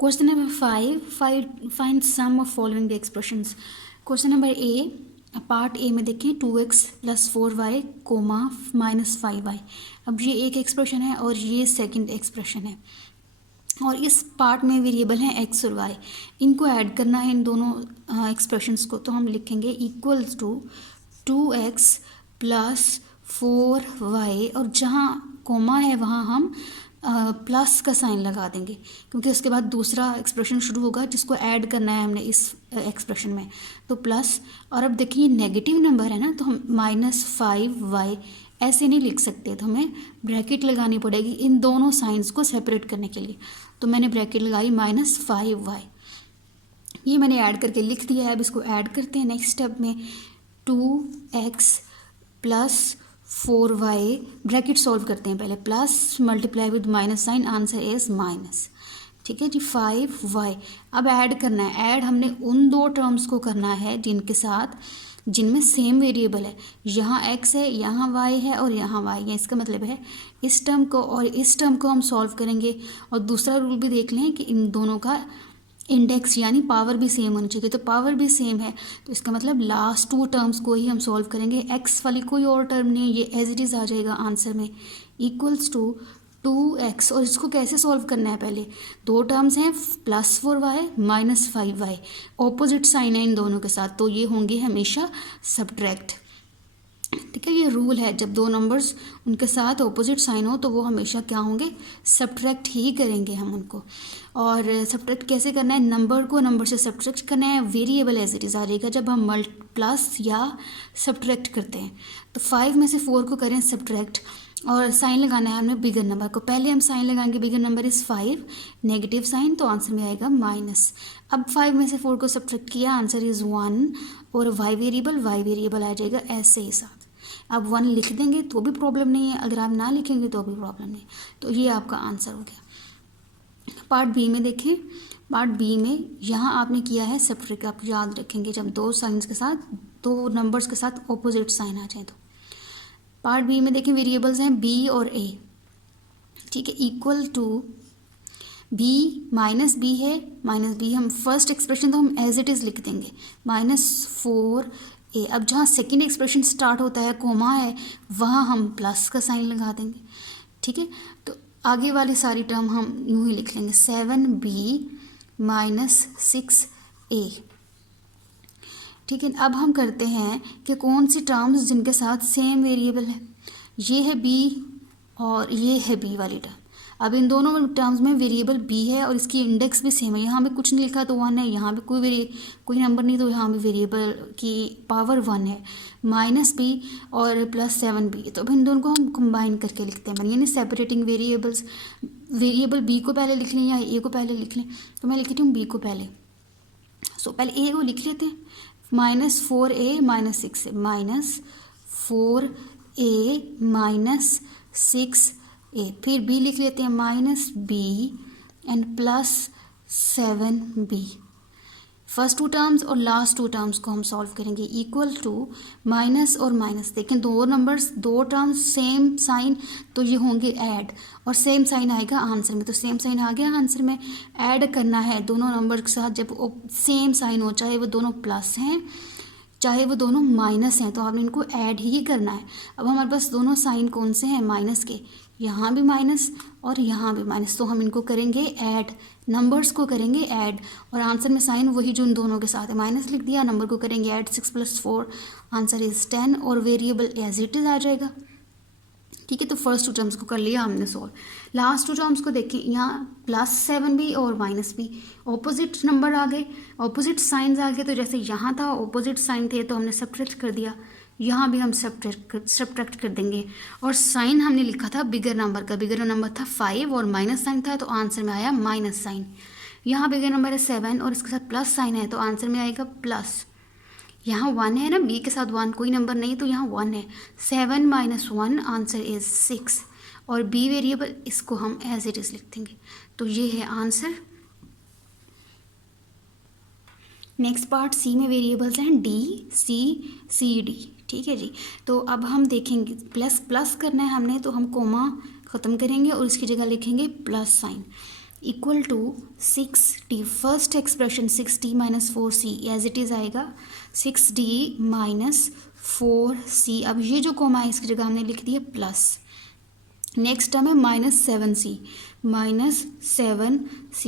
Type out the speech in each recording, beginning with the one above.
Question number 5, find sum of following the expressions. Question number A, part A में देखें 2x + 4y, -5y। अब ये एक expression है और ये सेकंड एक्सप्रेशन है, और इस पार्ट में वेरिएबल हैं x और y। इनको ऐड करना है इन दोनों एक्सप्रेशंस को, तो हम लिखेंगे इक्वल्स टू 2x + 4y, और जहाँ कोमा है वहाँ हम प्लस का साइन लगा देंगे, क्योंकि उसके बाद दूसरा एक्सप्रेशन शुरू होगा जिसको ऐड करना है हमने इस एक्सप्रेशन में, तो प्लस। और अब देखिए नेगेटिव नंबर है ना, तो हम -5y ऐसे नहीं लिख सकते, तो हमें ब्रैकेट लगानी पड़ेगी इन दोनों साइंस को सेपरेट करने के लिए। तो मैंने ब्रैकेट लगाई -5y, ये मैंने ऐड करके लिख दिया है। अब इसको ऐड करते हैं नेक्स्ट स्टेप में, 2x + 4y, ब्रैकेट सॉल्व करते हैं पहले, plus multiply with minus sign, answer is minus. ठीक है जी, 5y। अब ऐड करना है, ऐड हमने उन दो टर्म्स को करना है जिनमें सेम वेरिएबल है, यहाँ x है, यहाँ y है और यहाँ y है। इसका मतलब है इस टर्म को और इस टर्म को हम सॉल्व करेंगे। और दूसरा रूल भी देख लें कि इन दोनों का इंडेक्स यानी पावर भी सेम होनी चाहिए, तो पावर भी सेम है, तो इसका मतलब लास्ट टू टर्म्स को ही हम सॉल्व करेंगे। x वाली कोई और टर्म नहीं, ये एज इट इज़ आ जाएगा आंसर में, इक्वल्स टू 2x। और इसको कैसे सॉल्व करना है, पहले दो टर्म्स हैं +4y -5y, ऑपोजिट साइन है इन दोनों के साथ, तो ये होंगे हमेशा सब्ट्रैक्ट। ठीक है, ये रूल है, जब दो नंबर्स उनके साथ ऑपोजिट साइन हो तो वो हमेशा क्या होंगे, सब्ट्रैक्ट ही करेंगे हम उनको। और सब्ट्रैक्ट कैसे करना है, नंबर को नंबर से सब्ट्रैक्ट करना है, वेरिएबल एज इट इज़ आ जाएगा जब हम प्लस या सब्ट्रैक्ट करते हैं। तो 5 में से 4 को करें सब्ट्रैक्ट, और साइन लगाना है हमें बिगर नंबर को। पहले हम साइन लगाएंगे, bigger number is 5, negative sign, तो आंसर में आएगा माइनस। अब 5 में से 4 को सब्ट्रैक्ट किया, आंसर इज़ 1, और y वेरिएबल आ जाएगा ऐसे ही साथ। अब 1 लिख देंगे तो भी प्रॉब्लम नहीं है, अगर आप ना लिखेंगे तो भी प्रॉब्लम नहीं। तो ये आपका आंसर हो गया। पार्ट बी में देखें, पार्ट बी में यहाँ आपने किया है सब्ट्रैक्ट। आप याद रखेंगे जब दो साइंस के साथ, दो नंबर्स के साथ ऑपोजिट साइन आ जाए तो। पार्ट बी में देखें वेरिएबल्स हैं b और a, ठीक है, इक्वल टू b -b है, -b हम फर्स्ट एक्सप्रेशन तो हम एज इट इज़ लिख देंगे, -4a। अब जहाँ सेकेंड एक्सप्रेशन स्टार्ट होता है, कोमा है, वहाँ हम प्लस का साइन लगा देंगे। ठीक है, तो आगे वाली सारी टर्म हम यूँ ही लिख लेंगे, 7b -6a। ठीक है, अब हम करते हैं कि कौन सी टर्म्स जिनके साथ सेम वेरिएबल है, ये है b और ये है b वाली टर्म। अब इन दोनों टर्म्स में वेरिएबल b है और इसकी इंडेक्स भी सेम है, यहाँ पे कुछ नहीं लिखा तो 1 है, यहाँ पे कोई नंबर नहीं तो यहाँ पे वेरिएबल की पावर 1 है, -b और +7b। तो अब इन दोनों को हम कंबाइन करके लिखते हैं, यानी सेपरेटिंग वेरिएबल्स। वेरिएबल b को पहले लिख लें या a को पहले लिख लें, तो मैं लिखती हूँ b को पहले। सो पहले a को लिख लेते हैं, -4a -6a, -4a -6a। फिर b लिख लेते हैं, -b and +7b। First two terms और लास्ट टू टर्म्स को हम सॉल्व करेंगे, इक्वल टू माइनस और माइनस। देखें दो नंबर्स, दो टर्म्स सेम साइन, तो ये होंगे ऐड, और सेम साइन आएगा आंसर में, तो सेम साइन आ गया आंसर में। ऐड करना है दोनों नंबर के साथ जब सेम साइन हो, चाहे वो दोनों प्लस हैं चाहे वो दोनों माइनस हैं, तो आपने इनको ऐड ही करना है। अब हमारे पास दोनों साइन कौन से हैं, माइनस के, यहाँ भी माइनस और यहाँ भी माइनस, तो हम इनको करेंगे ऐड, नंबर्स को करेंगे ऐड, और आंसर में साइन वही जो इन दोनों के साथ है, माइनस लिख दिया, नंबर को करेंगे ऐड, 6 + 4, आंसर इज़ 10, और वेरिएबल एज इट इज़ आ जाएगा। ठीक है, तो फर्स्ट टू टर्म्स को कर लिया हमने सॉल्व। लास्ट टू टर्म्स को देखें, यहाँ +7b और -b ऑपोजिट नंबर आ गए, ऑपोजिट साइंस आ गए, तो जैसे यहाँ था ऑपोजिट साइन थे तो हमने सब्ट्रैक्ट कर दिया, यहाँ भी हम सब्ट्रैक्ट कर देंगे। और साइन हमने लिखा था बिगर नंबर का, बिगर नंबर था 5 और माइनस साइन था, तो आंसर में आया माइनस साइन। यहाँ बिगर नंबर है 7 और इसके साथ प्लस साइन है, तो आंसर में आएगा प्लस। यहाँ 1 है ना, b के साथ 1 कोई नंबर नहीं, तो यहाँ 1 है, 7 - 1 आंसर इज़ 6, और b वेरिएबल इसको हम एज इट इज़ लिख देंगे, तो ये है आंसर। नेक्स्ट पार्ट सी में वेरिएबल्स हैं d, c, c, d। ठीक है जी, तो अब हम देखेंगे प्लस करना है हमने, तो हम कोमा ख़त्म करेंगे और इसकी जगह लिखेंगे plus sign. Equal to 6d, first expression 6d minus 4c as it is आएगा 6d माइनस 4c। अब ये जो कोमा है इसकी जगह हमने लिख दिया प्लस। नेक्स्ट टर्म है -7c,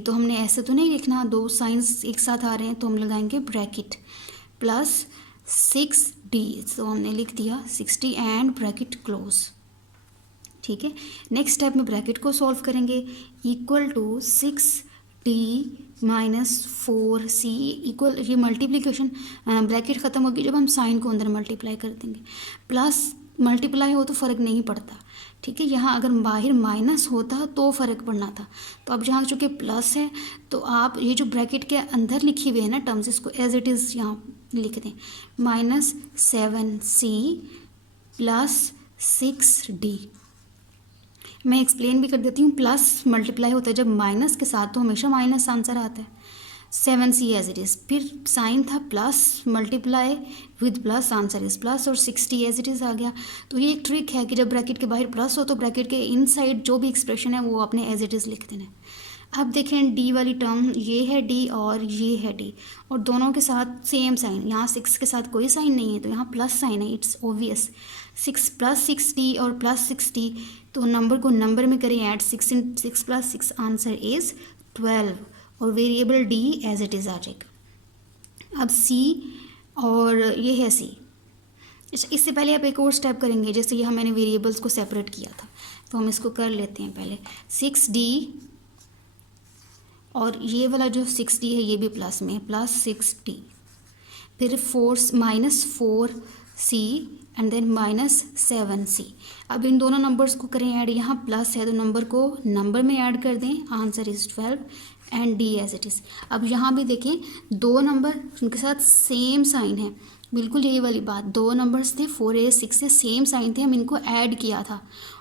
तो हमने ऐसे तो नहीं लिखना, दो साइंस एक साथ आ रहे हैं तो हम लगाएंगे ब्रैकेट प्लस 6d, तो हमने लिख दिया 6d एंड ब्रैकेट क्लोज। ठीक है, नेक्स्ट स्टेप में ब्रैकेट को सॉल्व करेंगे। Equal to 6d minus 4c equal, ये मल्टीप्लिकेशन ब्रैकेट ख़त्म होगी जब हम साइन को अंदर मल्टीप्लाई कर देंगे। प्लस मल्टीप्लाई हो तो फ़र्क नहीं पड़ता। ठीक है, यहाँ अगर बाहर माइनस होता तो फ़र्क पड़ना था, तो अब जहाँ चूँकि प्लस है तो आप ये जो ब्रैकेट के अंदर लिखी हुई है ना टर्म्स, इसको एज इट इज़ यहाँ लिख दें, -7c प्लस 6d। मैं एक्सप्लेन भी कर देती हूँ। प्लस मल्टीप्लाई होता है जब माइनस के साथ, तो हमेशा माइनस आंसर आता है। 7c एज इट इज़, फिर साइन था plus, multiply with plus, answer is plus, और 6d एज इट इज़ आ गया। तो ये एक ट्रिक है कि जब ब्रैकेट के बाहर प्लस हो तो ब्रैकेट के इनसाइड जो भी एक्सप्रेशन है वो आपने एज इट इज़ लिख देना है। अब देखें डी वाली टर्म, ये है डी और ये है डी, और दोनों के साथ सेम साइन। यहाँ 6 के साथ कोई साइन नहीं है तो यहाँ प्लस साइन है, इट्स ऑब्वियस। 6 प्लस 6d और प्लस 6d, तो नंबर को नंबर में करें ऐड, 6 प्लस 6 आंसर इज़ 12, और variable d as it is आ जाएगा। अब c और ये है c। इससे पहले आप एक और स्टेप करेंगे, जैसे यहाँ मैंने वेरिएबल्स को सेपरेट किया था, तो हम इसको कर लेते हैं पहले। 6d और ये वाला जो 6d है ये भी प्लस में है, प्लस 6d, फिर -4c एंड देन -7c। अब इन दोनों नंबर्स को करें ऐड, यहाँ प्लस है तो नंबर को नंबर में ऐड कर दें, answer is 12 and d as it is. अब यहाँ भी देखें दो नंबर उनके साथ सेम साइन है, बिल्कुल यही वाली बात, दो नंबर्स थे 4a 6a सेम साइन थे, हम इनको ऐड किया था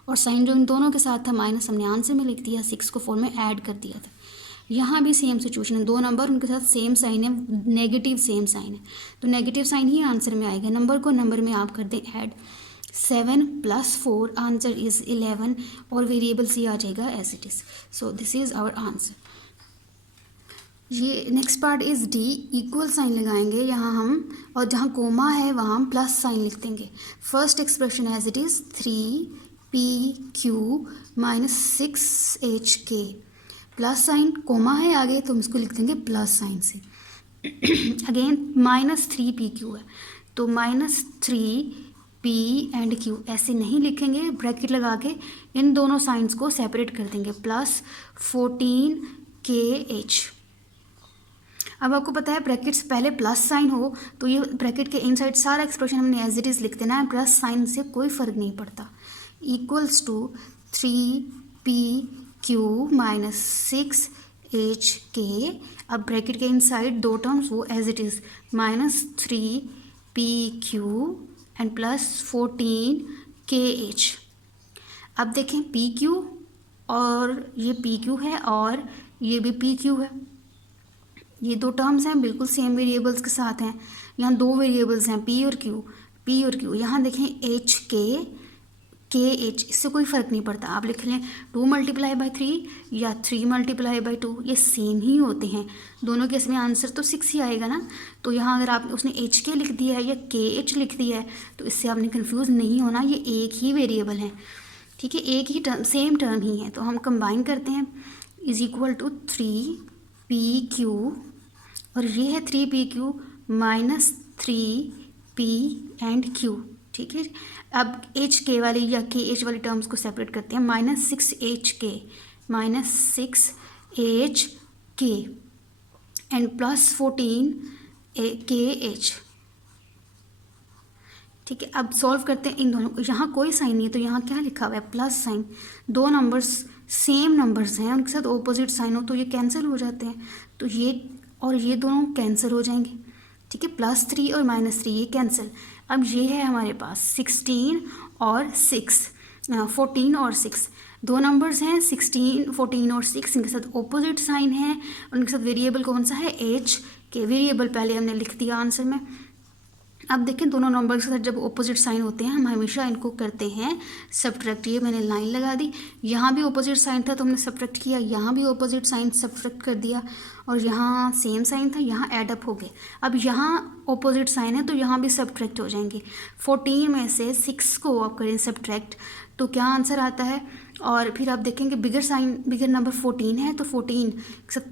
और साइन जो इन दोनों के साथ था माइनस हमने आंसर में लिख दिया, 6 को 4 में ऐड कर दिया था। यहाँ भी सेम सिचुएशन है, दो नंबर उनके साथ सेम साइन है, नेगेटिव सेम साइन है, तो नेगेटिव साइन ही आंसर में आएगा। नंबर को नंबर में आप कर दें ऐड, 7 प्लस 4 आंसर इज़ 11, और वेरिएबल सी आ जाएगा as it is. So this is our answer. ये next part is D, equal sign लगाएंगे यहाँ हम, और जहाँ कोमा है वहाँ हम प्लस साइन लिख देंगे। First expression as it is 3pq minus 6hk, plus sign comma है आगे तो हम इसको लिख देंगे प्लस साइन से। अगेन -3pq है तो -3p एंड q ऐसे नहीं लिखेंगे, ब्रैकेट लगा के इन दोनों साइंस को सेपरेट कर देंगे, प्लस 14kh। अब आपको पता है ब्रैकेट से पहले प्लस साइन हो तो ये ब्रैकेट के इनसाइड सारा एक्सप्रेशन हमने एज इट इज़ लिख देना है, प्लस साइन से कोई फ़र्क नहीं पड़ता। Equals to 3pq minus 6hk। अब ब्रैकेट के इनसाइड दो टर्म्स वो as it is, -3pq and plus 14kh। अब देखें pq और ये pq है और ये भी pq है, ये दो टर्म्स हैं बिल्कुल सेम वेरिएबल्स के साथ हैं। यहाँ दो वेरिएबल्स हैं p और q। यहाँ देखें h k h, इससे कोई फ़र्क नहीं पड़ता, आप लिख लें 2 × 3 या 3 × 2, ये सेम ही होते हैं दोनों के। इसमें आंसर तो 6 ही आएगा ना, तो यहाँ अगर आप उसने एच के लिख दिया है या के एच लिख दिया है तो इससे आपने कंफ्यूज नहीं होना, ये एक ही वेरिएबल है। ठीक है, एक ही टर्म, सेम टर्म ही है, तो हम कंबाइन करते हैं, इज़ इक्वल टू 3pq और ये है 3pq minus 3p and q। ठीक है, अब एच के वाली या के एच वाली टर्म्स को सेपरेट करते हैं, -6hk एंड प्लस 14kh। ठीक है, अब सॉल्व करते हैं इन दोनों को। यहाँ कोई साइन नहीं है तो यहाँ क्या लिखा हुआ है, प्लस साइन। दो नंबर्स सेम नंबर्स हैं, उनके साथ ऑपोजिट साइन हो तो ये कैंसिल हो जाते हैं, तो ये और ये दोनों कैंसिल हो जाएंगे। ठीक है, +3 और -3 ये कैंसिल। अब ये है हमारे पास 16 और 6, 14 और 6 दो नंबर्स हैं, 16 14 और 6, इनके साथ ऑपोजिट साइन है, उनके साथ वेरिएबल कौन सा है, एच के। वेरिएबल पहले हमने लिख दिया आंसर में। अब देखें दोनों नंबर्स के साथ जब ऑपोजिट साइन होते हैं हम हमेशा इनको करते हैं सब्ट्रैक्ट। ये मैंने लाइन लगा दी, यहाँ भी ऑपोजिट साइन था तो हमने सब्ट्रैक्ट किया, यहाँ भी ऑपोजिट साइन सब्ट्रैक्ट कर दिया, और यहाँ सेम साइन था, यहाँ ऐड अप हो गए। अब यहाँ ऑपोजिट साइन है तो यहाँ भी सब्ट्रैक्ट हो जाएंगे। 14 में से 6 को आप करें सब्ट्रैक्ट तो क्या आंसर आता है। और फिर आप देखेंगे बिगर नंबर 14 है तो 14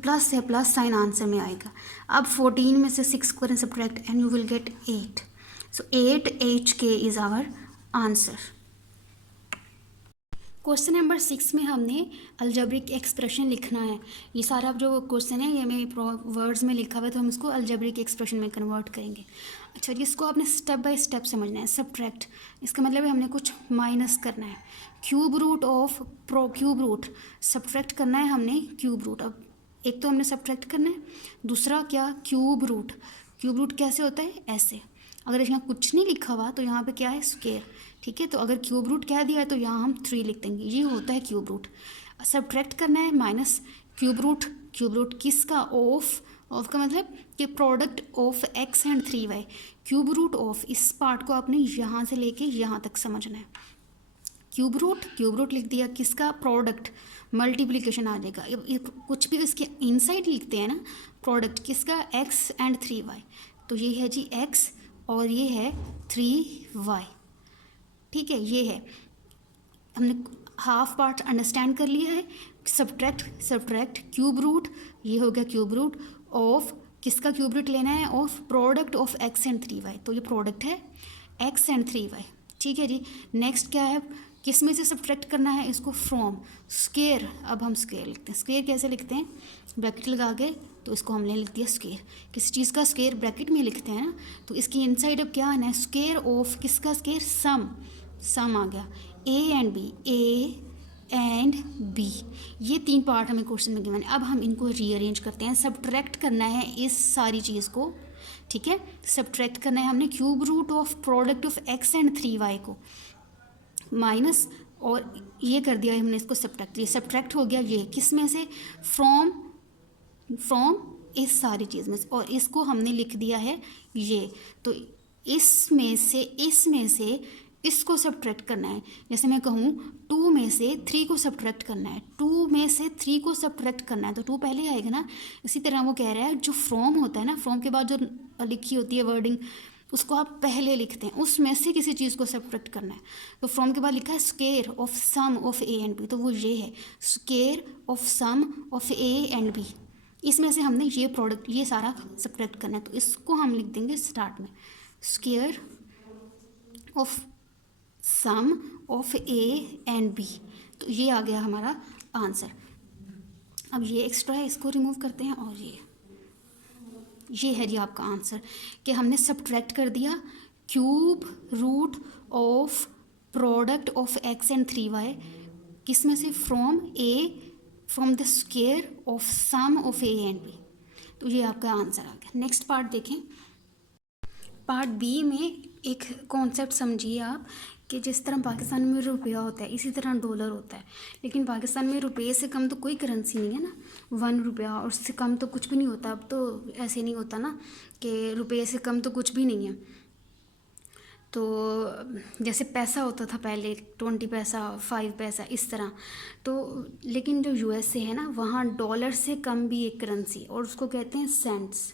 प्लस है, प्लस साइन आंसर में आएगा। अब 14 में से 6 करें subtract and you will get 8। So 8HK is our answer. Question number 6 में हमने अलजेब्रिक एक्सप्रेशन लिखना है। ये सारा जो क्वेश्चन है ये मैं वर्ड्स में लिखा हुआ है तो हम इसको अलजेब्रिक एक्सप्रेशन में कन्वर्ट करेंगे। अच्छा जी, इसको आपने स्टेप बाय स्टेप समझना है। सब्ट्रैक्ट इसका मतलब है हमने कुछ माइनस करना है। Cube root of cube root subtract करना है हमने क्यूब रूट। अब एक तो हमने सब्ट्रैक्ट करना है, दूसरा क्या क्यूब रूट। क्यूब रूट कैसे होता है, ऐसे। अगर यहाँ कुछ नहीं लिखा हुआ तो यहाँ पे क्या है स्क्वायर, ठीक है। तो अगर क्यूब रूट कह दिया है तो यहाँ हम 3 लिख देंगे, ये होता है क्यूब रूट। सब्ट्रैक्ट करना है माइनस क्यूब रूट किसका, ऑफ का मतलब कि product of x and 3y। Cube root of, इस पार्ट को आपने यहाँ से लेके यहाँ तक समझना है। क्यूब रूट लिख दिया, किसका, प्रोडक्ट, मल्टीप्लिकेशन आ जाएगा। कुछ भी इसके इनसाइड लिखते हैं ना, प्रोडक्ट किसका, x एंड 3y। तो ये है जी x और ये है 3y, ठीक है। ये है, हमने हाफ पार्ट अंडरस्टैंड कर लिया है। सब्ट्रैक्ट क्यूब रूट, ये हो गया क्यूब रूट ऑफ, किसका क्यूब रूट लेना है, of product of x and 3y। तो ये प्रोडक्ट है x एंड 3y, ठीक है जी। नेक्स्ट क्या है, किस में से सब्ट्रैक्ट करना है, इसको फ्रॉम स्क्वायर। अब हम स्क्वायर लिखते हैं। स्क्वायर कैसे लिखते हैं, ब्रैकेट लगा के, तो इसको हमने लिख दिया स्क्वायर। किसी चीज़ का स्क्वायर ब्रैकेट में लिखते हैं ना, तो इसकी इनसाइड अब क्या आना है, स्क्वायर ऑफ किसका स्क्वायर, सम आ गया। ए एंड बी, ये 3 पार्ट हमें क्वेश्चन में गिवन है। अब हम इनको रीअरेंज करते हैं। सब्ट्रैक्ट करना है इस सारी चीज़ को, ठीक है। सब्ट्रैक्ट करना है हमने cube root of product of x and 3y को माइनस, और ये कर दिया हमने इसको सब्ट्रैक्ट। ये सब्ट्रैक्ट हो गया, ये किस में से, फ्रॉम इस सारी चीज़ में से, और इसको हमने लिख दिया है ये। तो इसमें से इसको सब्ट्रैक्ट करना है। जैसे मैं कहूँ 2 में से 3 को सब्ट्रैक्ट करना है, 2 में से 3 को सब्ट्रैक्ट करना है तो 2 पहले आएगा ना। इसी तरह वो कह रहा है जो फ्रॉम होता है ना, फ्रॉम के बाद जो लिखी होती है वर्डिंग, उसको आप पहले लिखते हैं, उसमें से किसी चीज़ को सब्ट्रैक्ट करना है। तो फ्रॉम के बाद लिखा है square of sum of A and B, तो वो ये है square of sum of A and B. इसमें से हमने ये प्रोडक्ट, ये सारा सब्ट्रैक्ट करना है, तो इसको हम लिख देंगे स्टार्ट में, square of sum of A and B. तो ये आ गया हमारा आंसर। अब ये एक्स्ट्रा है, इसको रिमूव करते हैं, और ये है जी आपका आंसर कि हमने सब्ट्रैक्ट कर दिया cube root of product of x and 3y, किस में से, from the square of sum of a and b। तो ये आपका आंसर आ गया। नेक्स्ट पार्ट देखें। पार्ट बी में एक कॉन्सेप्ट समझिए आप कि जिस तरह पाकिस्तान में रुपया होता है इसी तरह डॉलर होता है, लेकिन पाकिस्तान में रुपये से कम तो कोई करेंसी नहीं है ना। 1 रुपया और उससे कम तो कुछ भी नहीं होता। अब तो ऐसे नहीं होता ना कि रुपये से कम तो कुछ भी नहीं है। तो जैसे पैसा होता था पहले 20 पैसा 5 पैसा इस तरह, तो लेकिन जो USA है ना वहाँ डॉलर से कम भी एक करेंसी, और उसको कहते हैं सेंट्स,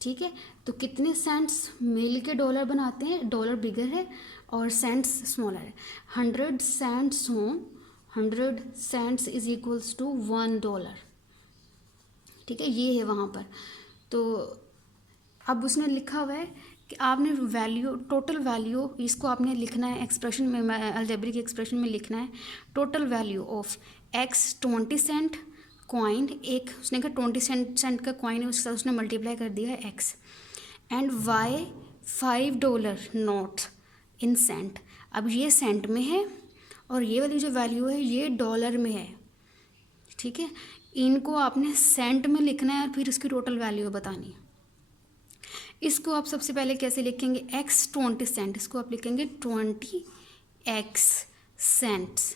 ठीक है। तो कितने सेंट्स मिल के डॉलर बनाते हैं, डॉलर बिगर है और सेंट्स स्मॉलर है। 100 सेंट्स हों, 100 सेंट्स इज इक्वल्स टू $1, ठीक है। ये है वहाँ पर। तो अब उसने लिखा हुआ है कि आपने वैल्यू, टोटल वैल्यू, इसको आपने लिखना है एक्सप्रेशन में, अलजेब्रिक एक्सप्रेशन में लिखना है total value of x 20 cent coin, एक उसने कहा 20 सेंट का कॉइन है, उसके साथ उसने मल्टीप्लाई कर दिया है x, and y $5 note in cent. अब ये सेंट में है और ये वाली जो वैल्यू है ये डॉलर में है, ठीक है। इनको आपने सेंट में लिखना है और फिर इसकी टोटल वैल्यू बतानी है। इसको आप सबसे पहले कैसे लिखेंगे, x 20 सेंट, इसको आप लिखेंगे 20x सेंट्स,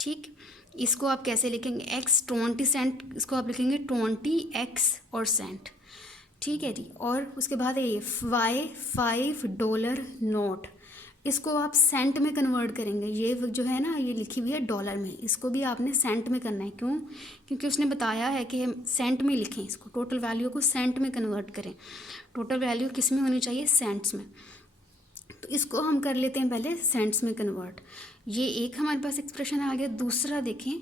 ठीक। इसको आप कैसे लिखेंगे, x 20 सेंट, इसको आप लिखेंगे 20x और सेंट, ठीक है जी। और उसके बाद ये वाई $5 नोट, इसको आप सेंट में कन्वर्ट करेंगे। ये जो है ना, ये लिखी हुई है डॉलर में, इसको भी आपने सेंट में करना है। क्यों? क्योंकि उसने बताया है कि हम सेंट में लिखें इसको, टोटल वैल्यू को सेंट में कन्वर्ट करें। टोटल वैल्यू किस में होनी चाहिए? सेंट्स में। तो इसको हम कर लेते हैं पहले सेंट्स में कन्वर्ट। ये एक हमारे पास एक्सप्रेशन आ गया। दूसरा देखें,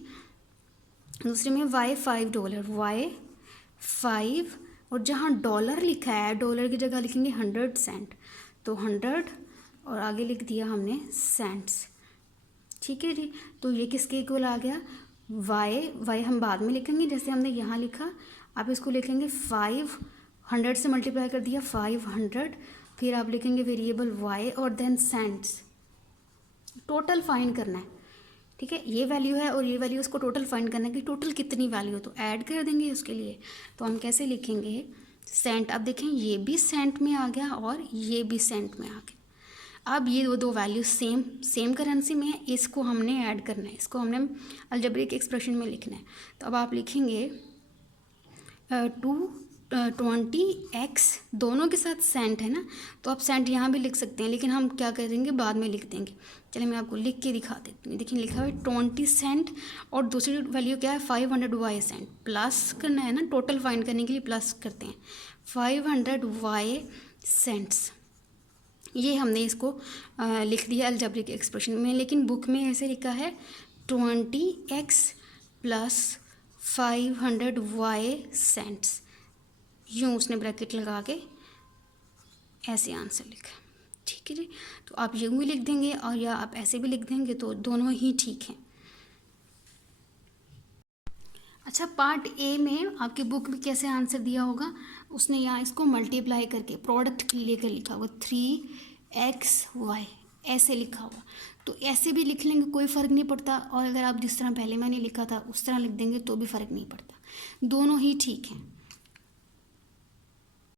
दूसरे में वाई $5, वाई 5, और जहाँ डॉलर लिखा है डॉलर की जगह लिखेंगे 100 सेंट, तो 100 और आगे लिख दिया हमने सेंट्स। ठीक है जी। तो ये किसके इक्वल आ गया? वाई हम बाद में लिखेंगे, जैसे हमने यहाँ लिखा, आप इसको लिखेंगे 500 से मल्टीप्लाई कर दिया 500, फिर आप लिखेंगे वेरिएबल वाई और देन सेंट्स। टोटल फाइंड करना है, ठीक है। ये वैल्यू है और ये वैल्यू, इसको टोटल फाइंड करना है कि टोटल कितनी वैल्यू है, तो ऐड कर देंगे उसके लिए। तो हम कैसे लिखेंगे? सेंट। अब देखें ये भी सेंट में आ गया और ये भी सेंट में आ गया। अब ये दो वैल्यू सेम करेंसी में है, इसको हमने ऐड करना है, इसको हमने अलजेब्रिक एक्सप्रेशन में लिखना है। तो अब आप लिखेंगे 20x, दोनों के साथ सेंट है ना, तो आप सेंट यहाँ भी लिख सकते हैं, लेकिन हम क्या करेंगे, बाद में लिख देंगे। चलिए मैं आपको लिख के दिखा देती हूँ। देखिए लिखा हुआ है 20 सेंट और दूसरी वैल्यू क्या है 500 वाई सेंट। प्लस करना है ना, टोटल फाइंड करने के लिए प्लस करते हैं 500 वाई सेंट्स। ये हमने इसको लिख दिया अलजेब्रिक एक्सप्रेशन में, लेकिन बुक में ऐसे लिखा है 20x प्लस 500 वाई सेंट्स। यूँ उसने ब्रैकेट लगा के ऐसे आंसर लिखा। ठीक है जी। तो आप यूँ भी लिख देंगे और या आप ऐसे भी लिख देंगे, तो दोनों ही ठीक हैं। अच्छा, पार्ट ए में आपकी बुक में कैसे आंसर दिया होगा, उसने यहाँ इसको मल्टीप्लाई करके प्रोडक्ट लेकर लिखा होगा 3xy, ऐसे लिखा होगा। तो ऐसे भी लिख लेंगे, कोई फ़र्क नहीं पड़ता। और अगर आप जिस तरह पहले मैंने लिखा था उस तरह लिख देंगे तो भी फ़र्क नहीं पड़ता, दोनों ही ठीक हैं।